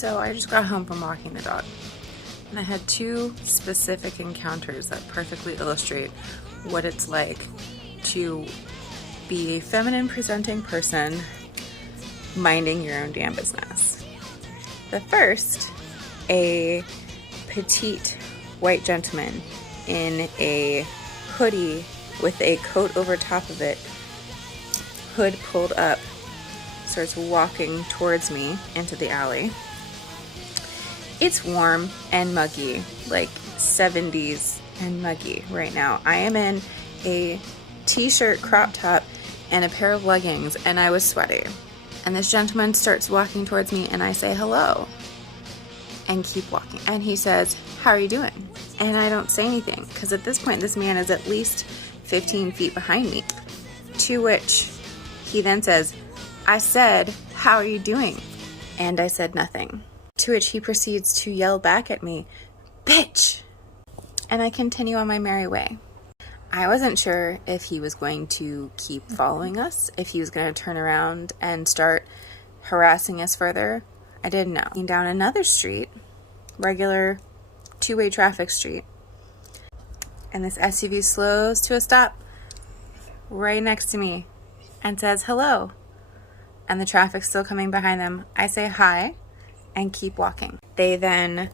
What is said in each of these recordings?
So I just got home from walking the dog, and I had two specific encounters that perfectly illustrate what it's like to be a feminine presenting person minding your own damn business. The first, a petite white gentleman in a hoodie with a coat over top of it, hood pulled up, starts walking towards me into the alley. It's warm and muggy, like 70s and muggy right now. I am in a t-shirt, crop top, and a pair of leggings, and I was sweaty. And this gentleman starts walking towards me, and I say hello and keep walking. And he says, "How are you doing?" And I don't say anything, because at this point this man is at least 15 feet behind me. To which he then says, "I said, how are you doing?" And I said nothing. To which he proceeds to yell back at me, "Bitch!" And I continue on my merry way. I wasn't sure if he was going to keep following us, if he was going to turn around and start harassing us further. I didn't know. Down another street, regular two-way traffic street, and this SUV slows to a stop right next to me and says hello. And the traffic's still coming behind them. I say hi and keep walking. They then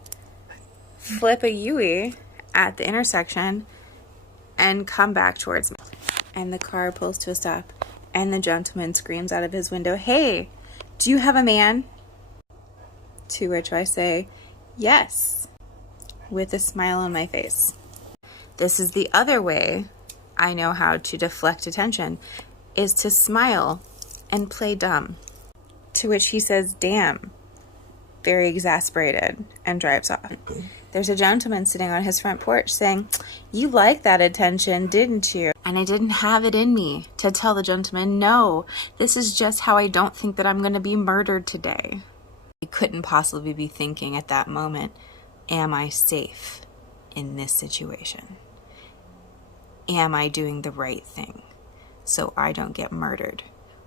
flip a U-turn at the intersection and come back towards me. And the car pulls to a stop, and the gentleman screams out of his window, "Hey, do you have a man?" To which I say, "Yes," with a smile on my face. This is the other way I know how to deflect attention, is to smile and play dumb. To which he says, "Damn," very exasperated, and drives off. There's a gentleman sitting on his front porch saying, "You like that attention, didn't you?" And I didn't have it in me to tell the gentleman, "No, this is just how I don't think that I'm going to be murdered today." I couldn't possibly be thinking at that moment, am I safe in this situation? Am I doing the right thing so I don't get murdered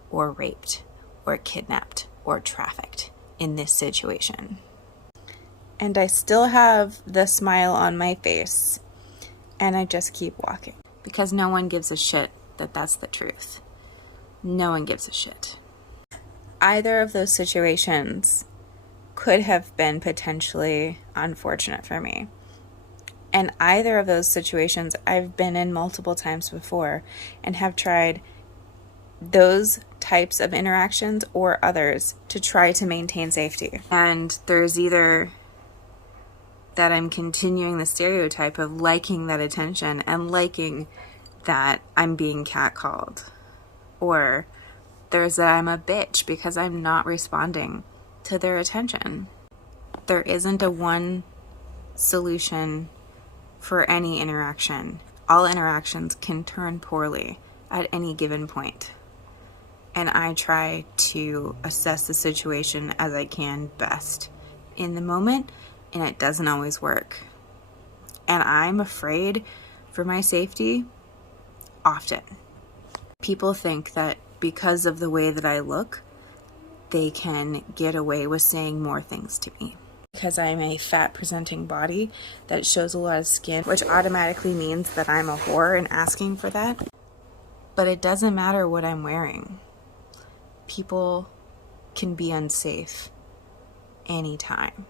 or raped or kidnapped or trafficked in this situation? And I still have the smile on my face, and I just keep walking, because no one gives a shit that that's the truth. No one gives a shit. Either of those situations could have been potentially unfortunate for me. And either of those situations I've been in multiple times before and have tried those types of interactions or others to try to maintain safety. And there's either that I'm continuing the stereotype of liking that attention and liking that I'm being catcalled, or there's that I'm a bitch because I'm not responding to their attention. There isn't a one solution for any interaction. All interactions can turn poorly at any given point. And I try to assess the situation as I can best in the moment, and it doesn't always work. And I'm afraid for my safety often. People think that because of the way that I look, they can get away with saying more things to me. Because I'm a fat presenting body that shows a lot of skin, which automatically means that I'm a whore and asking for that. But it doesn't matter what I'm wearing. People can be unsafe anytime.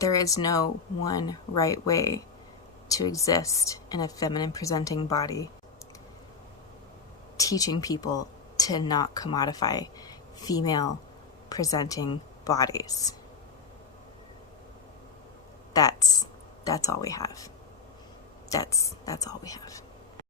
There is no one right way to exist in a feminine presenting body. Teaching people to not commodify female presenting bodies. That's all we have. That's all we have.